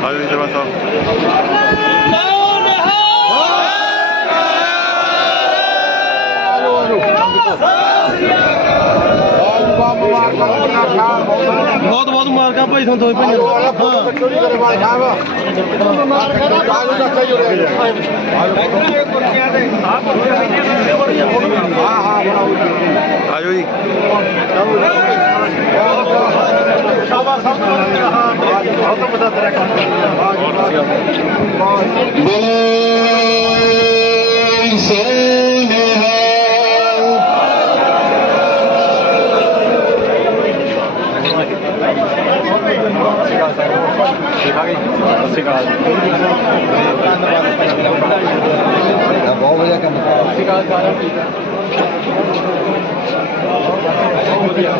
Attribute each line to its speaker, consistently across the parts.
Speaker 1: ਆਜੋ ਜੀ ਜਵਾਨ ਸਾਹਿਬ
Speaker 2: ਬਹੁਤ ਬਹੁਤ ਮੁਬਾਰਕਾਂ ਭਾਈ ਤੁਹਾਨੂੰ ਦੋਵੇਂ ਭਾਈਆਂ ਨੂੰ।
Speaker 1: ਆਜੋ ਜੀ।
Speaker 3: ਬੋਲੇ ਸੋਨਿਹਾ ਬਹੁਤ ਵਧੀਆ ਕੰਮ ਬਹੁਤ ਵਧੀਆ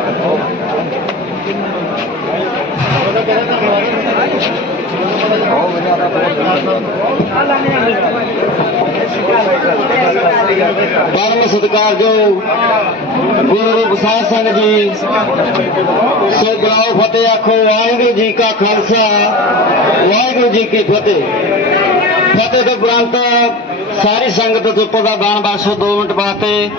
Speaker 3: ਪਰਮ ਸਤਿਕਾਰਯੋਗ ਗੁਰੂ ਰੂਪ ਸਾਧ ਜੀ। ਸੋ ਬੁਲਾਓ ਫਤਿਹ ਆਖੋ, ਵਾਹਿਗੁਰੂ ਜੀ ਕਾ ਖਾਲਸਾ, ਵਾਹਿਗੁਰੂ ਜੀ ਕੀ ਫਤਿਹ। ਫਤਿਹ ਦੇ ਉਪਰੰਤ ਸਾਰੀ ਸੰਗਤ ਚੁੱਪ ਦਾ ਦਾਨ ਬਖਸ਼ੋ 2 ਮਿੰਟ ਵਾਸਤੇ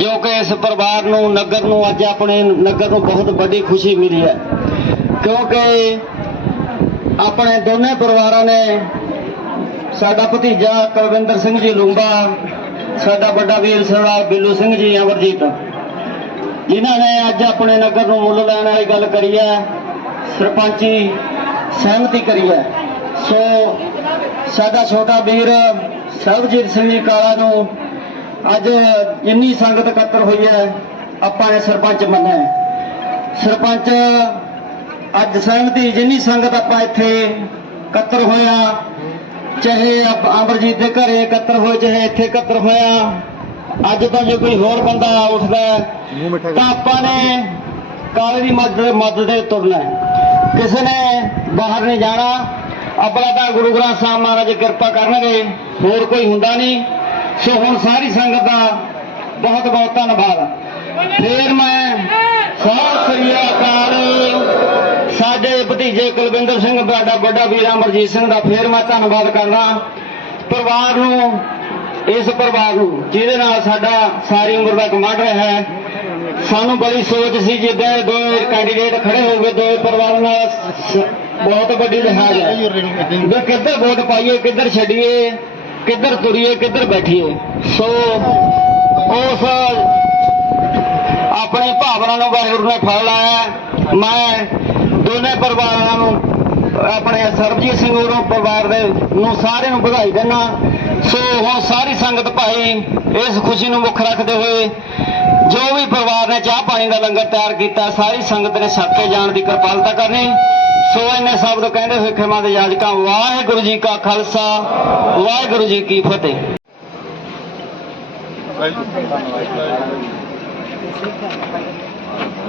Speaker 3: ਜੋ ਕਿ ਇਸ ਪਰਿਵਾਰ ਨੂੰ, ਨਗਰ ਨੂੰ, ਅੱਜ ਆਪਣੇ ਨਗਰ ਨੂੰ ਬਹੁਤ ਵੱਡੀ ਖੁਸ਼ੀ ਮਿਲੀ ਹੈ। ਕਿਉਂਕਿ ਆਪਣੇ ਦੋਨੇ ਪਰਿਵਾਰਾਂ ਨੇ ਸਾਡਾ ਭਤੀਜਾ ਕੁਲਵਿੰਦਰ ਸਿੰਘ ਜੀ ਲੂੰਬਾ, ਸਾਡਾ ਵੱਡਾ ਵੀਰ ਸਰਦਾਰ ਬਿੱਲੂ ਸਿੰਘ ਜੀ ਅਮਰਜੀਤ। ਜਿਨ੍ਹਾਂ ਨੇ ਅੱਜ ਆਪਣੇ ਨਗਰ ਨੂੰ ਮੁੱਲ ਲੈਣ ਵਾਲੀ ਗੱਲ ਕਰੀ ਹੈ, ਸਰਪੰਚੀ ਸਹਿਮਤੀ ਕਰੀ ਹੈ। ਸੋ ਸਾਡਾ ਛੋਟਾ ਵੀਰ ਸਰਬਜੀਤ ਸਿੰਘ ਜੀ ਕਾਲਾ ਨੂੰ ਅੱਜ ਇੰਨੀ ਸੰਗਤ ਇਕੱਤਰ ਹੋਈ ਹੈ, ਆਪਾਂ ਨੇ ਸਰਪੰਚ ਮੰਨਿਆ ਸਰਪੰਚ ਅੱਜ ਸਹਿਮਤੀ ਜਿੰਨੀ ਸੰਗਤ ਆਪਾਂ ਇੱਥੇ ਇਕੱਤਰ ਹੋਇਆ ਚਾਹੇ ਅਮਰਜੀਤ ਦੇ ਘਰੇ ਇਕੱਤਰ ਹੋਏ ਚਾਹੇ ਇੱਥੇ ਇਕੱਤਰ ਹੋਇਆ ਅੱਜ ਤਾਂ ਜੇ ਕੋਈ ਹੋਰ ਬੰਦਾ ਉੱਠਦਾ ਤਾਂ ਆਪਾਂ ਨੇ ਕਾਲੇ ਦੀ ਮਦਦ ਮਦਦ ਦੇ ਤੁਰਨਾ। ਕਿਸੇ ਨੇ ਬਾਹਰ ਨਹੀਂ ਜਾਣਾ ਆਪਣਾ ਤਾਂ ਗੁਰੂ ਗ੍ਰੰਥ ਸਾਹਿਬ ਮਹਾਰਾਜ ਕਿਰਪਾ ਕਰਨਗੇ ਹੋਰ ਕੋਈ ਹੁੰਦਾ ਨਹੀਂ। ਸੋ ਹੁਣ ਸਾਰੀ ਸੰਗਤ ਦਾ ਬਹੁਤ ਬਹੁਤ ਧੰਨਵਾਦ। ਫੇਰ ਮੈਂ ਸਤਿ ਸ੍ਰੀ ਅਕਾਲ। ਸਾਡੇ ਭਤੀਜੇ ਕੁਲਵਿੰਦਰ ਸਿੰਘ ਸਾਡਾ ਵੱਡਾ ਵੀਰ ਅਮਰਜੀਤ ਸਿੰਘ ਦਾ ਫੇਰ ਮੈਂ ਧੰਨਵਾਦ ਕਰਦਾ। ਪਰਿਵਾਰ ਨੂੰ, ਇਸ ਪਰਿਵਾਰ ਨੂੰ, ਜਿਹਦੇ ਨਾਲ ਸਾਡਾ ਸਾਰੀ ਉਮਰ ਦਾ ਕਮਾਂਡ ਰਿਹਾ ਹੈ। ਸਾਨੂੰ ਬੜੀ ਸੋਚ ਸੀ ਜਿੱਦਾਂ ਦੋ ਕੈਂਡੀਡੇਟ ਖੜੇ ਹੋ ਗਏ ਦੋ ਪਰਿਵਾਰਾਂ ਨਾਲ ਬਹੁਤ ਵੱਡੀ ਲਿਹਾਜ਼ ਹੈ। ਵੀ ਕਿੱਧਰ ਵੋਟ ਪਾਈਏ, ਕਿੱਧਰ ਛੱਡੀਏ, ਕਿੱਧਰ ਤੁਰੀਏ, ਕਿੱਧਰ ਬੈਠੀਏ। ਸੋ, ਉਸ ਆਪਣੀ ਭਾਵਨਾ ਨੂੰ ਵਾਹਿਗੁਰੂ ਨੇ ਫੜ ਲਾਇਆ। ਮੈਂ ਦੋਨੇ ਪਰਿਵਾਰਾਂ ਨੂੰ, ਆਪਣੇ ਸਰਬਜੀਤ ਸਿੰਘ ਹੋਰਾਂ ਪਰਿਵਾਰ ਦੇ ਨੂੰ ਸਾਰਿਆਂ ਨੂੰ ਵਧਾਈ ਦਿੰਦਾ। ਸੋ ਹੁਣ ਸਾਰੀ ਸੰਗਤ ਭਾਈ ਇਸ ਖੁਸ਼ੀ ਨੂੰ ਮੁੱਖ ਰੱਖਦੇ ਹੋਏ ਜੋ ਵੀ ਪਰਿਵਾਰ ਨੇ ਚਾਹ ਪਾਣੀ ਦਾ ਲੰਗਰ ਤਿਆਰ ਕੀਤਾ, ਸਾਰੀ ਸੰਗਤ ਨੇ ਛੱਕ ਜਾਣ ਦੀ ਕਿਰਪਾਲਤਾ ਕਰਨੀ। ਸੋ ਇਹਨੇ ਸ਼ਬਦ ਕਹਿੰਦੇ ਹੋਏ ਖਿਮਾ ਦੇ ਯਾਜਕਾਂ, ਵਾਹਿਗੁਰੂ ਜੀ ਕਾ ਖਾਲਸਾ, ਵਾਹਿਗੁਰੂ ਜੀ ਕੀ ਫਤਿਹ।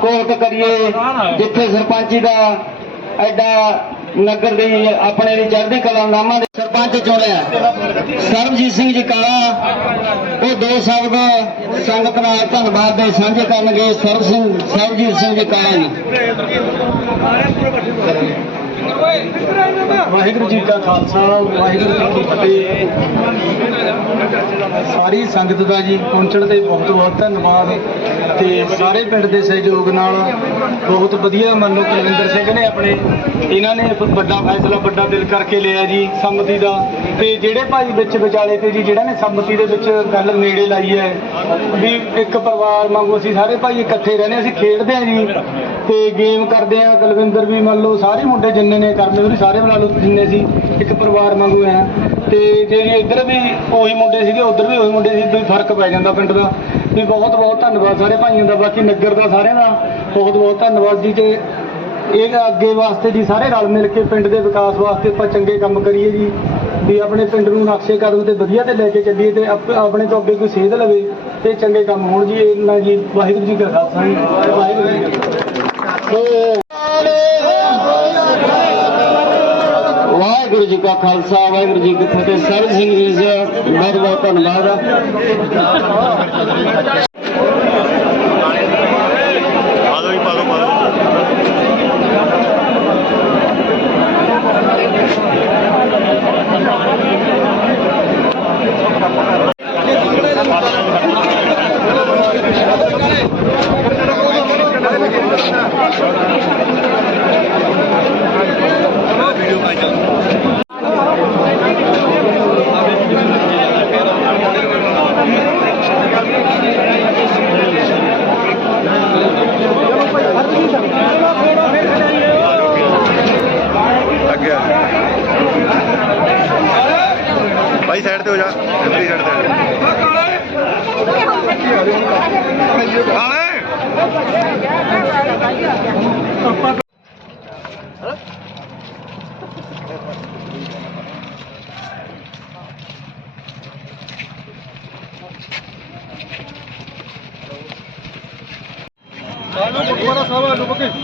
Speaker 3: ਕੋਰਟ ਕਰੀਏ ਜਿੱਥੇ ਸਰਪੰਚੀ ਦਾ ਐਡਾ ਨਗਰ ਦੀ ਆਪਣੇ ਦੀ ਚੜ੍ਹਦੀ ਕਲਾ ਨਾਮਾਂ ਦੇ ਸਰਪੰਚ ਚੁਣਿਆ ਸਰਬਜੀਤ ਸਿੰਘ ਜੀ ਕਾਲਾ, ਉਹ ਦੋ ਸ਼ਬਦ ਸੰਗਤ ਨਾਲ ਧੰਨਵਾਦ ਦੇ ਸਾਂਝੇ ਕਰਨਗੇ ਸਰਬ ਸਿੰਘ ਸਰਬਜੀਤ ਸਿੰਘ ਜੀ ਕਾਲਾ ਜੀ।
Speaker 2: ਵਾਹਿਗੁਰੂ ਜੀ ਕਾ ਖਾਲਸਾ, ਵਾਹਿਗੁਰੂ ਜੀ ਕੀ ਫਤਿਹ। ਸਾਰੀ ਸੰਗਤ ਦਾ ਜੀ ਪਹੁੰਚਣ ਤੇ ਬਹੁਤ ਬਹੁਤ ਧੰਨਵਾਦ ਤੇ ਸਾਰੇ ਪਿੰਡ ਦੇ ਸਹਿਯੋਗ ਨਾਲ ਬਹੁਤ ਵਧੀਆ ਮੰਨ ਲਓ ਕੁਲਵਿੰਦਰ ਸਿੰਘ ਨੇ ਆਪਣੇ, ਇਹਨਾਂ ਨੇ ਵੱਡਾ ਫੈਸਲਾ, ਵੱਡਾ ਦਿਲ ਕਰਕੇ ਲਿਆ ਜੀ ਸੰਮਤੀ ਦਾ। ਤੇ ਜਿਹੜੇ ਭਾਈ ਵਿੱਚ ਵਿਚਾਲੇ ਤੇ ਜੀ ਜਿਹੜਾ ਨੇ ਸੰਮਤੀ ਦੇ ਵਿੱਚ ਗੱਲ ਨੇੜੇ ਲਾਈ ਹੈ, ਵੀ ਇੱਕ ਪਰਿਵਾਰ ਵਾਂਗੂ ਅਸੀਂ ਸਾਰੇ ਭਾਈ ਇਕੱਠੇ ਰਹਿੰਦੇ ਅਸੀਂ ਖੇਡਦੇ ਹਾਂ ਜੀ ਤੇ ਗੇਮ ਕਰਦੇ ਆ ਕੁਲਵਿੰਦਰ ਵੀ ਮੰਨ ਲਓ, ਸਾਰੇ ਮੁੰਡੇ ਜਿੰਨੇ ਨੇ ਕਰਮੇ ਵੀ ਸਾਰੇ ਬਣਾ ਲਓ ਜਿੰਨੇ ਸੀ, ਇੱਕ ਪਰਿਵਾਰ ਵਾਂਗੂ ਆ ਤੇ ਜੇ ਇੱਧਰ ਵੀ ਉਹੀ ਮੁੰਡੇ ਸੀਗੇ, ਉੱਧਰ ਵੀ ਉਹੀ ਮੁੰਡੇ ਸੀ, ਕੋਈ ਫ਼ਰਕ ਪੈ ਜਾਂਦਾ ਪਿੰਡ ਦਾ। ਵੀ ਬਹੁਤ ਬਹੁਤ ਧੰਨਵਾਦ ਸਾਰੇ ਭਾਈਆਂ ਦਾ, ਬਾਕੀ ਨਗਰ ਦਾ ਸਾਰਿਆਂ ਦਾ ਬਹੁਤ ਬਹੁਤ ਧੰਨਵਾਦ ਜੀ। ਤੇ ਇਹ ਅੱਗੇ ਵਾਸਤੇ ਜੀ ਸਾਰੇ ਰਲ ਮਿਲ ਕੇ ਪਿੰਡ ਦੇ ਵਿਕਾਸ ਵਾਸਤੇ ਆਪਾਂ ਚੰਗੇ ਕੰਮ ਕਰੀਏ ਜੀ। ਵੀ ਆਪਣੇ ਪਿੰਡ ਨੂੰ ਨਕਸ਼ੇ ਕਦਮ ਤੇ ਵਧੀਆ ਤੇ ਲੈ ਕੇ ਚੱਲੀਏ ਤੇ ਆਪਣੇ ਤੋਂ ਅੱਗੇ ਕੋਈ ਸੇਧ ਲਵੇ ਤੇ ਚੰਗੇ ਕੰਮ ਹੋਣ ਜੀ। ਇਹਨਾਂ ਜੀ ਵਾਹਿਗੁਰੂ ਜੀ ਕਾ ਖਾਲਸਾ ਵਾਹਿਗੁਰੂ ਜੀ ਕੀ ਫਤਿਹ।
Speaker 3: ਵਾਹਿਗੁਰੂ ਜੀ ਕਾ ਖਾਲਸਾ ਵਾਹਿਗੁਰੂ ਜੀ ਕੀ ਫਤਿਹ ਸਰਬ ਸਿੰਘ ਜੀ ਦਾ ਬਹੁਤ ਬਹੁਤ ਧੰਨਵਾਦ
Speaker 1: ਪਾ ਦਿਓ ਗੁਰਦੁਆਰਾ ਸਾਹਿਬ ਆਲੂ ਬੱਕੇ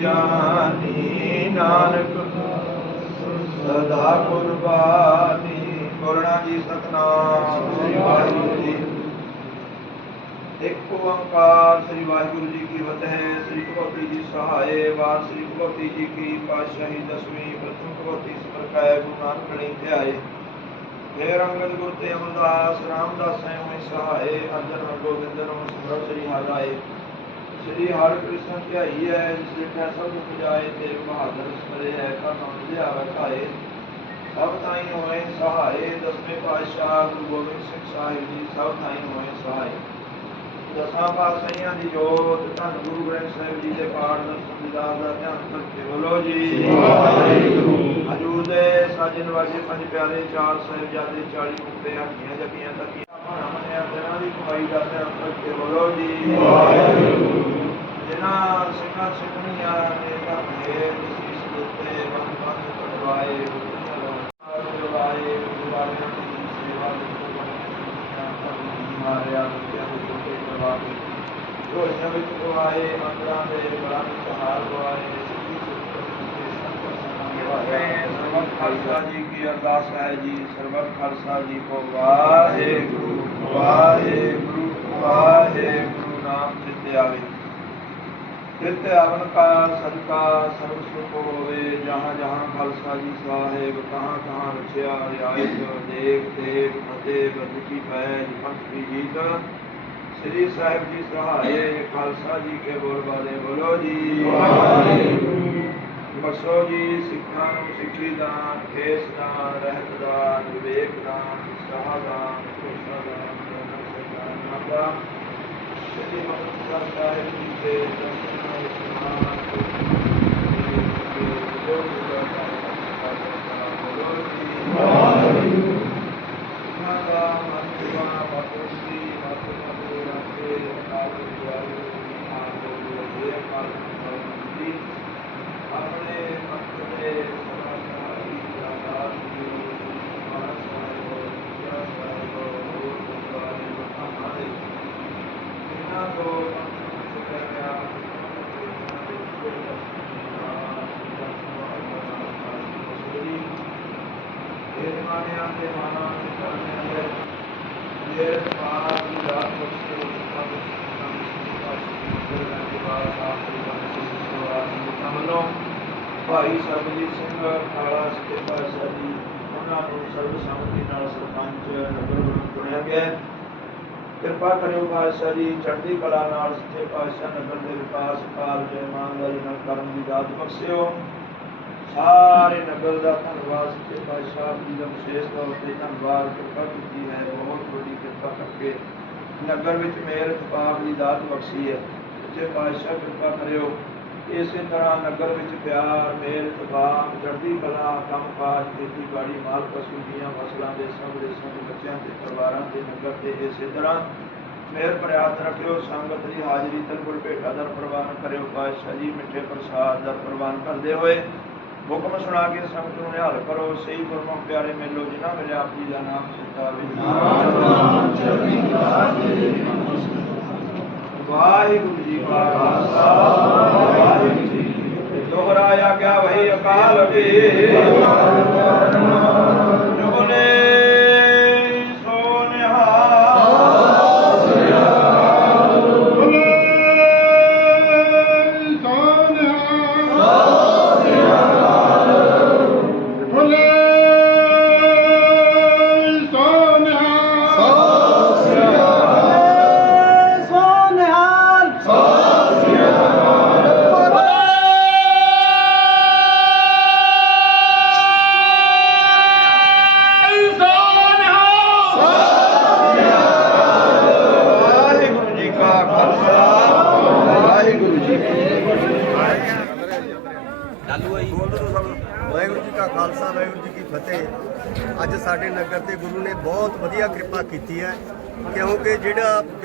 Speaker 4: ਜਾਨੀ ਨਾਨਕ, ਸਦਾ ਕੁਰਬਾਨੀ। ਗੁਰਨਾ ਜੀ, ਸਤਨਾਮ ਸ੍ਰੀ ਵਾਹਿਗੁਰੂ ਜੀ। ਇੱਕ ਓੰਕਾਰ ਸ੍ਰੀ ਵਾਹਿਗੁਰੂ ਜੀ ਕੀ ਫਤਿਹ, ਸ੍ਰੀ ਭਗਵਤੀ ਜੀ ਸਹਾਏ, ਵਾਰ ਸ੍ਰੀ ਭਗਵਤੀ ਜੀ ਕੀ ਪਾਤਸ਼ਾਹੀ, ਦਸਵੀਂ, ਪ੍ਰਥਮ ਭਗਵਤੀ ਸਮਰਕਾਇ ਗੁਰੂ ਨਾਨਕ ਕਣੀ ਧਿਆਏ ਫੇਰ ਅੰਗਦ ਗੁਰ ਤੇ ਅਮਰਦਾਸ ਰਾਮਦਾਸ ਸੈਵੇਂ ਸਹਾਏ ਅਰਜਨ ਗੋਬਿੰਦ ਨੂੰ ਸਿਮਰਨ ਸ੍ਰੀ ਹਰਿ ਸ੍ਰੀ ਹਰਿ ਕ੍ਰਿਸ਼ਨ ਧਿਆਈ ਹੈ ਜਿਸ ਲਿਖਿਆ ਸਭ ਦੁਖ ਜਾਏ ਤੇ ਬਹਾਦਰ ਸਮਰੇ ਹੈ ਕਾ ਨਾਮ ਲਿਆ ਰਖਾਏ ਸਭ ਥਾਈ ਹੋਏ ਸਹਾਏ ਦਸਵੇਂ ਪਾਤਸ਼ਾਹ ਗੁਰੂ ਗੋਬਿੰਦ ਸਿੰਘ ਸਾਹਿਬ ਜੀ ਸਭ ਥਾਈ ਹੋਏ ਸਹਾਏ। ਦਸਾਂ ਪਾਤਸ਼ਾਹੀਆਂ ਦੀ ਜੋਤ ਧੰਨ ਗੁਰੂ ਗ੍ਰੰਥ ਸਾਹਿਬ ਜੀ ਦੇ ਪਾਠ ਦਾ ਸੰਵਿਧਾਨ ਦਾ ਧਿਆਨ ਕਰਕੇ ਬੋਲੋ ਜੀ। ਹਜੂਰ ਦੇ ਸਾਜਨ ਵਾਜੇ ਪੰਜ ਪਿਆਰੇ ਚਾਰ ਸਾਹਿਬਜ਼ਾਦੇ 40 ਮੁਕਤੇ ਹੱਥੀਆਂ ਜਪੀਆਂ ਤਕੀਆਂ ਭਾਣਾ ਮੰਨਿਆ ਦਿਨਾਂ ਦੀ ਕਮਾਈ ਦਾ ਧਿਆਨ ਕਰਕੇ ਬੋਲੋ ਜੀ। ਜਿਨ੍ਹਾਂ ਸਿੰਘਾਂ ਸਿੰਘਣੀਆਂ ਨੇ ਧਰਮੇ ਤੁਸੀਂ ਇਸ ਉੱਤੇ ਬੰਦ ਬੰਦ ਕਰਵਾਏ ਕਰਵਾਏ ਗੁਰਬਾਣੀ ਦੀ ਸੇਵਾ ਦੇ ਮਾਰਿਆ ਬੱਚਿਆਂ ਦੇ ਛੋਟੇ ਕਰਵਾ ਕੇ ਢੋਲੀਆਂ ਵਿੱਚ ਗਵਾਏ ਮੰਦਰਾਂ ਦੇ ਬਰਾਂ ਵਿੱਚ ਹਾਰ ਗਵਾਏ ਸਿੱਖੀ ਸਰਬਤ ਖਾਲਸਾ ਜੀ ਕੀ ਅਰਦਾਸ ਹੈ ਜੀ, ਸਰਬਤ ਖਾਲਸਾ ਜੀ ਕੋ ਵਾਹਿਗੁਰੂ। ਵਾਹਿਗੁਰੂ ਵਾਹਿਗੁਰੂ ਨਾਮ ਚਿਤ ਆਵੇ। ਚਿਤ ਆਵਨ ਕਾ ਸਦਕਾ ਸਰਬ ਸੁਖ ਹੋਵੇ, ਜਹਾਂ ਜਹਾਂ ਖਾਲਸਾ ਜੀ ਸਾਹਿਬ ਕਹਾਂ ਕਹਾਂ ਰਚਿਆ ਰਿਆਇਤ ਦੇਖ ਦੇਖ ਫਤਿਹ ਬਦਕੀ ਪੈਜ ਪੰਥ ਕੀ ਜੀਤ। ਸ੍ਰੀ ਸਾਹਿਬ ਜੀ ਸਹਾਏ, ਖਾਲਸਾ ਜੀ ਕੇ ਬੋਲ ਬਾਲੇ, ਬੋਲੋ ਜੀ। ਬਖਸ਼ੋ ਜੀ, ਸਿੱਖਾਂ ਨੂੰ ਸਿੱਖੀ ਦਾਨ, ਖੇਸ ਦਾਨ, ਰਹਿਤ ਦਾਨ, ਵਿਵੇਕ ਦਾਨ, ਉਤਸ਼ਾਹ ਦਾਨ ਖੁਸ਼ਾ ਦਾਨ। ਆਪਣੇ ਮਤ ਦੇ ਸਮਾਧਾਈ ਆਧਾਰ ਦੀ ਮਾਨਸ ਸਾਹਿਬ ਜਸ ਸਾਹਿਬ ਹੋਰ ਗੁਰਦੁਆਰੇ ਮਹਾਮਾਰੇ ਇਹਨਾਂ ਤੋਂ ਸ਼ੁਕਰਿਆ ਇਹ ਮਾਨਿਆ ਦੇ ਮਾਨਾ ਨਿਕਾਲਿਆ ਹੈ ਇਹ ਪਾਰ ਦੀ ਰਾਤ ਬਖਸ਼ੇ ਉਸ ਦਾ ਭਾਈ ਸਰਬਜੀਤ ਸਿੰਘ ਖਾਲਾ ਸ੍ਰੀ ਪਾਤਸ਼ਾਹ ਜੀ ਉਹਨਾਂ ਨੂੰ ਸਰਬਸੰਮਤੀ ਨਾਲ ਸਰਪੰਚ ਨਗਰ ਵੱਲੋਂ ਚੁਣਿਆ ਗਿਆ ਹੈ। ਕਿਰਪਾ ਕਰਿਓ ਪਾਤਸ਼ਾਹ ਜੀ, ਚੜ੍ਹਦੀ ਕਲਾ ਨਾਲ ਸੱਚੇ ਪਾਤਸ਼ਾਹ ਨਗਰ ਦੇ ਵਿਕਾਸ ਕਾਰਜ ਇਮਾਨਦਾਰੀ ਨਾਲ ਕਰਨ ਦੀ ਦਾਤ ਬਖਸ਼ਿਓ। ਸਾਰੇ ਨਗਰ ਦਾ ਧੰਨਵਾਦ ਸੱਚੇ ਪਾਤਸ਼ਾਹ ਜੀ ਦਾ ਵਿਸ਼ੇਸ਼ ਤੌਰ ਤੇ ਧੰਨਵਾਦ, ਕਿਰਪਾ ਕੀਤੀ ਹੈ, ਬਹੁਤ ਵੱਡੀ ਕਿਰਪਾ ਕਰਕੇ ਨਗਰ ਵਿੱਚ ਮੇਰ ਇਤਫਾਕ ਦੀ ਦਾਤ ਬਖਸ਼ੀ ਹੈ। ਸੱਚੇ ਪਾਤਸ਼ਾਹ, ਕਿਰਪਾ ਕਰਿਓ। ਇਸੇ ਤਰ੍ਹਾਂ ਨਗਰ ਵਿੱਚ ਪਿਆਰ ਮੇਰ ਇਤਫਾਕ ਚੜ੍ਹਦੀ ਕਲਾ ਕੰਮਕਾਜ ਖੇਤੀਬਾੜੀ ਮਾਲ ਪਸ਼ੂ ਦੀਆਂ ਫਸਲਾਂ ਦੇ ਸਭ ਦੇ ਸਭ ਬੱਚਿਆਂ ਤੇ ਪਰਿਵਾਰਾਂ ਤੇ ਨਗਰ ਤੇ ਇਸੇ ਤਰ੍ਹਾਂ ਮੇਰ ਪ੍ਰਿਆਤ ਰੱਖਿਓ, ਸੰਗਤ ਦੀ ਹਾਜ਼ਰੀ ਤਨਪੁਰ ਭੇਟਾ ਦਾ ਪ੍ਰਵਾਨ ਕਰਿਓ ਪਾਤਸ਼ਾਹ ਜੀ ਮਿੱਠੇ ਪ੍ਰਸਾਦ ਦਰ ਪ੍ਰਵਾਨ ਕਰਦੇ ਹੋਏ ਹੁਕਮ ਸੁਣਾ ਕੇ ਸੰਗਤ ਨੂੰ ਨਿਹਾਲ ਕਰੋ, ਸਹੀ ਗੁਰਮੁਖ ਪਿਆਰੇ ਮਿਲੋ, ਜਿਨ੍ਹਾਂ ਮਿਲਿਆ ਆਪ ਜੀ ਦਾ ਨਾਮ ਸਿੱਧਾ ਵਾਹਿਗੁਰੂ ਜੀ ਕਾ ਖਾਲਸਾ ਵਾਹਿਗੁਰੂ ਜੀ ਕੀ ਫਤਿਹ। ਦੁਹਰਾਇਆ ਗਿਆ ਵਹੀ ਅਕਾਲ ਵੀ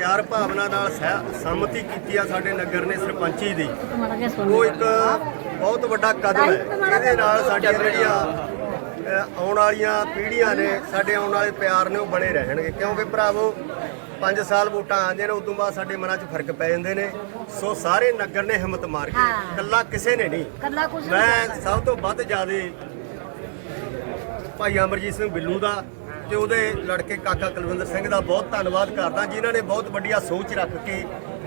Speaker 5: ਪਿਆਰ ਭਾਵਨਾ ਨਾਲ ਸਹਿ- ਸੰਮਤੀ ਕੀਤੀ ਆ ਸਾਡੇ ਨਗਰ ਨੇ ਸਰਪੰਚੀ ਦੀ। ਉਹ ਇੱਕ ਬਹੁਤ ਵੱਡਾ ਕਦਮ ਹੈ। ਇਹਦੇ ਨਾਲ ਸਾਡੀਆਂ ਜਿਹੜੀਆਂ ਆਉਣ ਵਾਲੀਆਂ ਪੀੜ੍ਹੀਆਂ ਨੇ ਸਾਡੇ ਆਉਣ ਵਾਲੇ ਪਿਆਰ ਨੇ ਉਹ ਬਣੇ ਰਹਿਣਗੇ। ਕਿਉਂਕਿ ਭਰਾਵੋ 5 ਸਾਲ ਵੋਟਾਂ ਆਉਂਦੀਆਂ ਨੇ ਉਦੋਂ ਬਾਅਦ ਸਾਡੇ ਮਨਾਂ 'ਚ ਫ਼ਰਕ ਪੈ ਜਾਂਦੇ ਨੇ। ਸੋ ਸਾਰੇ ਨਗਰ ਨੇ ਹਿੰਮਤ ਮਾਰ ਕੇ
Speaker 6: ਹਾਂ।
Speaker 5: ਕੱਲਾ ਕਿਸੇ ਨੇ ਨਹੀਂ।
Speaker 6: ਕੱਲਾ ਕੁਝ
Speaker 5: ਮੈਂ ਸਭ ਤੋਂ ਵੱਧ ਜ਼ਿਆਦੇ ਭਾਈ ਅਮਰਜੀਤ ਸਿੰਘ ਬਿੱਲੂ ਦਾ ਤੇ ਉਹਦੇ ਲੜਕੇ ਕਾਕਾ ਕੁਲਵਿੰਦਰ ਸਿੰਘ ਦਾ ਬਹੁਤ ਧੰਨਵਾਦ ਕਰਦਾ, ਜਿਨ੍ਹਾਂ ਨੇ ਬਹੁਤ ਵੱਡੀਆ ਸੋਚ ਰੱਖ ਕੇ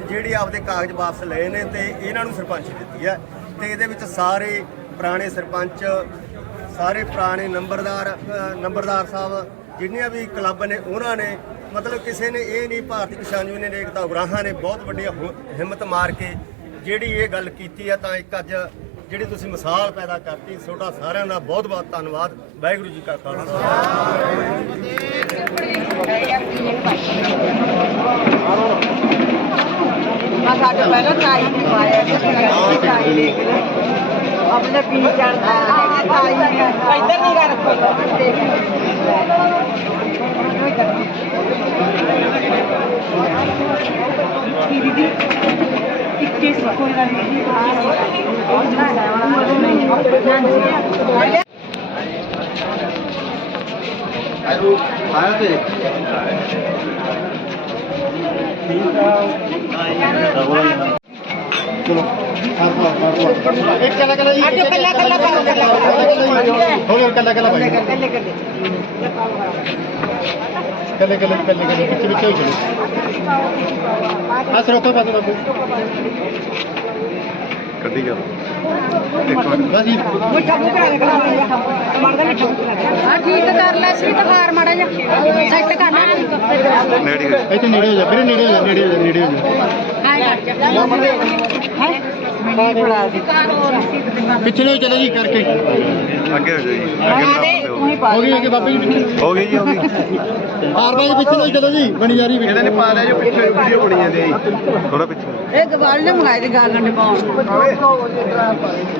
Speaker 5: ਜਿਹੜੀ ਆਪਦੇ ਕਾਗਜ਼ ਵਾਪਸ ਲਏ ਨੇ ਤੇ ਇਹਨਾਂ ਨੂੰ ਸਰਪੰਚੀ ਦਿੱਤੀ ਹੈ। ਤੇ ਇਹਦੇ ਵਿੱਚ ਸਾਰੇ ਪੁਰਾਣੇ ਸਰਪੰਚ, ਸਾਰੇ ਪੁਰਾਣੇ ਨੰਬਰਦਾਰ ਨੰਬਰਦਾਰ ਸਾਹਿਬ, ਜਿੰਨੀਆਂ ਵੀ ਕਲੱਬ ਨੇ, ਉਹਨਾਂ ਨੇ ਮਤਲਬ ਕਿਸੇ ਨੇ ਇਹ ਨਹੀਂ ਭਾਰਤੀ ਕਿਸਾਨ ਯੂਨੀਅਨ ਏਕਤਾ ਉਗਰਾਹਾਂ ਨੇ ਬਹੁਤ ਵੱਡੀ ਹੁ- ਹਿੰਮਤ ਮਾਰ ਕੇ ਜਿਹੜੀ ਇਹ ਗੱਲ ਕੀਤੀ ਹੈ, ਤਾਂ ਇੱਕ ਅੱਜ ਜਿਹੜੀ ਤੁਸੀਂ ਮਿਸਾਲ ਪੈਦਾ ਕਰਤੀ, ਤੁਹਾਡਾ ਸਾਰਿਆਂ ਦਾ ਬਹੁਤ ਬਹੁਤ ਧੰਨਵਾਦ। ਵਾਹਿਗੁਰੂ ਜੀ ਕਾ ਖਾਲਸਾ।
Speaker 6: ਮੈਂ ਸਾਡੇ ਪਹਿਲਾਂ ਚਾਈ ਨਹੀਂ ਪਾਇਆ ਕਿ ਚਾਈ ਦੇਖ ਲੈ ਆਪਣੇ ਪੀ ਚੜਦਾ ਹੈ ਚਾਈ ਇੱਧਰ ਨਹੀਂ ਕਰ। ਦੀਦੀ ਇੱਕੇ ਕੋਈ ਗੱਲ ਨਹੀਂ
Speaker 3: ਆਇਆ ਤੇ ਚਲੋ ਇੱਕ ਕੱਲਾ ਕੱਲਾ ਜੀ
Speaker 6: ਆਜੋ ਕੱਲਾ ਕੱਲਾ ਪਾਓ ਕੱਲਾ
Speaker 3: ਹੋ ਗਿਆ ਕੱਲਾ
Speaker 1: ਕੱਢੀ
Speaker 3: ਜੀ
Speaker 6: ਮਿੱਠਾ ਮੁੱਕ ਰਿਹਾ ਮਰਦਾ ਮਿੱਠਾ ਮੁੱਕ ਰਿਹਾ
Speaker 7: ਆ ਠੀਕ ਕਰ ਲੈ ਸੀ ਤਾਂ ਹਾਰ ਮਾੜਾ ਜਿਹਾ। ਸੈੱਟ ਕਰ ਲੈ।
Speaker 1: ਨੇੜੇ ਹੀ
Speaker 3: ਇੱਥੇ ਨੇੜੇ ਹੋ ਜਾ ਵੀਰੇ ਨੇੜੇ ਹੋ ਜਾ ਨੇੜੇ ਹੋ ਜਾ ਨੇੜੇ ਹੋ ਜਾ
Speaker 7: ਆਏ ਕਰ ਜਾ
Speaker 3: ਪਿੱਛੇ ਨੂੰ ਚਲੋ ਜੀ ਕਰਕੇ।
Speaker 1: ਅੱਗੇ ਹੋ ਜੀ। ਅੱਗੇ ਬਰਾਬਰ ਤੇ ਹੋ ਗਈ।
Speaker 3: ਹੋ ਗਈ ਅੱਗੇ ਬਾਬਾ ਜੀ ਪਿੱਛੇ?
Speaker 1: ਹੋ ਗਈ ਜੀ ਹੋ ਗਈ।
Speaker 3: ਆਰ ਬਾਈ ਪਿੱਛੇ ਨੂੰ ਚਲੋ ਜੀ ਬਣੀ ਜਾ ਰਹੀ ਵੀਡੀਓ
Speaker 1: ਇਹਨਾਂ ਨੇ ਪਾ ਲਿਆ ਜੋ ਪਿੱਛੇ ਵੀਡੀਓ ਬਣੀ ਜਾਂਦੀ ਹੈ ਥੋੜਾ ਪਿੱਛੇ।
Speaker 6: ਇਹ ਗਵਾਲ ਨੇ ਮੰਗਾਏ ਤੇ ਗਾਲ ਗੰਡੇ ਪਾਉਣ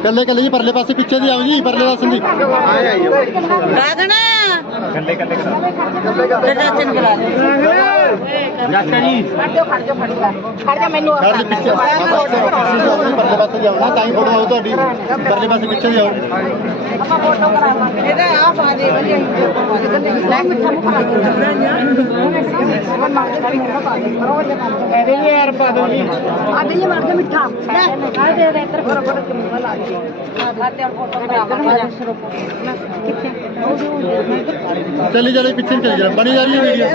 Speaker 3: ਕੱਲੇ ਕੱਲੇ ਜੀ ਪਰਲੇ ਪਾਸੇ ਪਿੱਛੇ ਦੀ ਆਓ ਜੀ ਪਰਲੇ ਦੀ।
Speaker 6: ਗਾਗਣ ਕੱਲੇ ਕੱਲੇ ਕਰਾ ਚਾਚੇ ਨੂੰ ਬੁਲਾ ਲੈ
Speaker 3: ਚਾਚਾ ਜੀ।
Speaker 7: ਖੜ ਜਾ। ਖੜ ਜਾ ਫੜ ਜਾ ਖੜ ਜਾ। ਮੈਨੂੰ
Speaker 3: ਘਰ ਦੇ ਪਿੱਛੇ ਪਰਲੇ ਪਾਸੇ ਨਾ ਤਾਂ ਹੀ ਫੋਟੋ ਆਉ ਤੁਹਾਡੀ। ਪਰਲੇ ਪਾਸੇ ਪਿੱਛੇ ਜਾਓ
Speaker 6: ਇਹਦਾ ਆ ਪਾ ਦੇ ਵਧੀਆ
Speaker 7: ਲੈ ਮਿੱਠਾ ਮੁੱਕ ਖਾ ਇਹਦੇ ਵੀ ਯਾਰ ਪਾ ਦੋ ਜੀ। ਆ ਵੀ ਮਾਰ ਦੇ ਮਿੱਠਾ। ਲੈ। ਆ ਦੇ ਦੇ ਇੱਧਰ ਫੋਟੋ ਫੋਟੋ ਕਿੰਨਾ ਲਾ ਜੀ ਆ ਤੇ ਫੋਟੋ ਕਰਾਵਾਂਗੇ। ਕਿੱਥੇ?
Speaker 3: ਚੱਲੀ ਚੱਲੀ ਪਿੱਛੇ ਨੂੰ ਚੱਲੀ ਜਾ ਬਣੀ ਜਾ ਰਹੀ ਹੈ ਵੀਡੀਓ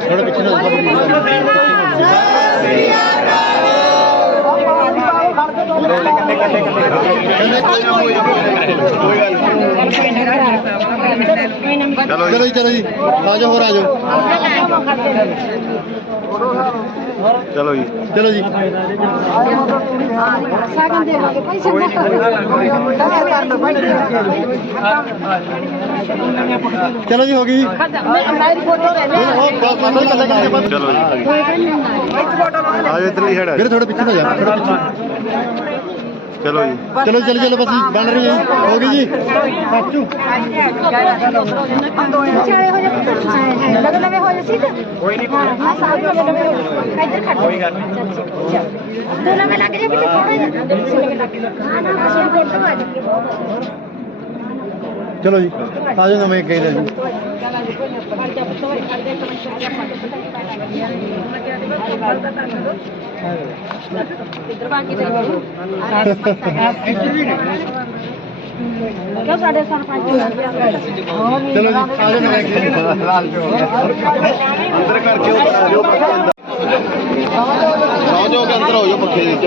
Speaker 3: ਥੋੜਾ ਪਿੱਛੇ ਨੂੰ
Speaker 1: ਚਲੋ
Speaker 3: ਚਲੋ
Speaker 1: ਜੀ
Speaker 3: ਚਲੋ ਜੀ। ਆ ਜਾਓ ਹੋਰ ਆ ਜਾਓ।
Speaker 1: ਚਲੋ ਜੀ।
Speaker 3: ਚਲੋ ਜੀ।
Speaker 7: ਸਾਗਨ ਦੇਵਾਂਗੇ ਪੈਸੇ ਮੋਟਾ
Speaker 3: ਚਲੋ ਜੀ ਹੋ ਗਈ ਜੀ।
Speaker 1: ਚਲੋ ਜੀ। ਆ ਜਾਓ ਇਧਰਲੀ ਸਾਈਡ ਆ।
Speaker 3: ਵੀਰੇ। ਥੋੜਾ ਪਿੱਛੇ ਹੋ ਜਾ। ਥੋੜਾ ਪਿੱਛੇ।
Speaker 1: ਚਲੋ ਜੀ।
Speaker 3: ਚਲੋ ਚਲੋ ਚਲੋ ਬਸ ਜੀ, ਬਣ ਰਹੀ ਹੈ। ਜੀ। ਹੋ ਗਈ ਜੀ? ਬਾਚੂ
Speaker 7: ਚਾਏ ਹੋ ਜਾ ਲਗ ਲਵੇ ਹੋ ਜਾ ਸੀ ਕੋਈ ਨਹੀਂ। ਸਾਰੇ ਲਗੇ ਇੱਧਰ ਖੜ ਕੋਈ ਗੱਲ ਨਹੀਂ। ਲੱਗ ਜਾ ਕਿਤੇ ਥੋੜਾ ਜਿਹਾ? ਹਾਂ ਨਾ ਬਸ ਫੋਟੋ ਆ ਜਾਏਗੀ
Speaker 3: ਚਲੋ ਜੀ ਆ ਜਾਓ ਨਵੇਂ ਕਹੀ ਦਾ ਜੀ
Speaker 7: ਕਿਉਂ ਸਾਡੇ ਸਰਪੰਚ
Speaker 3: ਚਲੋ ਜੀ ਆ ਜਾਓ ਨਵੇਂ ਕਹੀ ਲਾਲ ਅੰਦਰ ਕਰਕੇ ਉੱਪਰ ਆ ਜਾਓ। ਆ ਜਾਓ ਕਿ ਅੰਦਰ ਹੋ ਜਾਓ ਪੱਖੇ ਦੇ ਵਿੱਚ।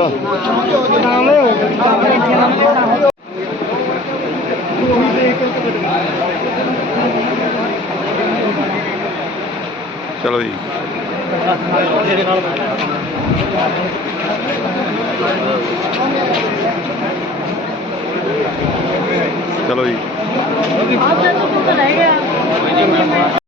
Speaker 1: ਚਲੋ ਜੀ। ਚਲੋ ਜੀ।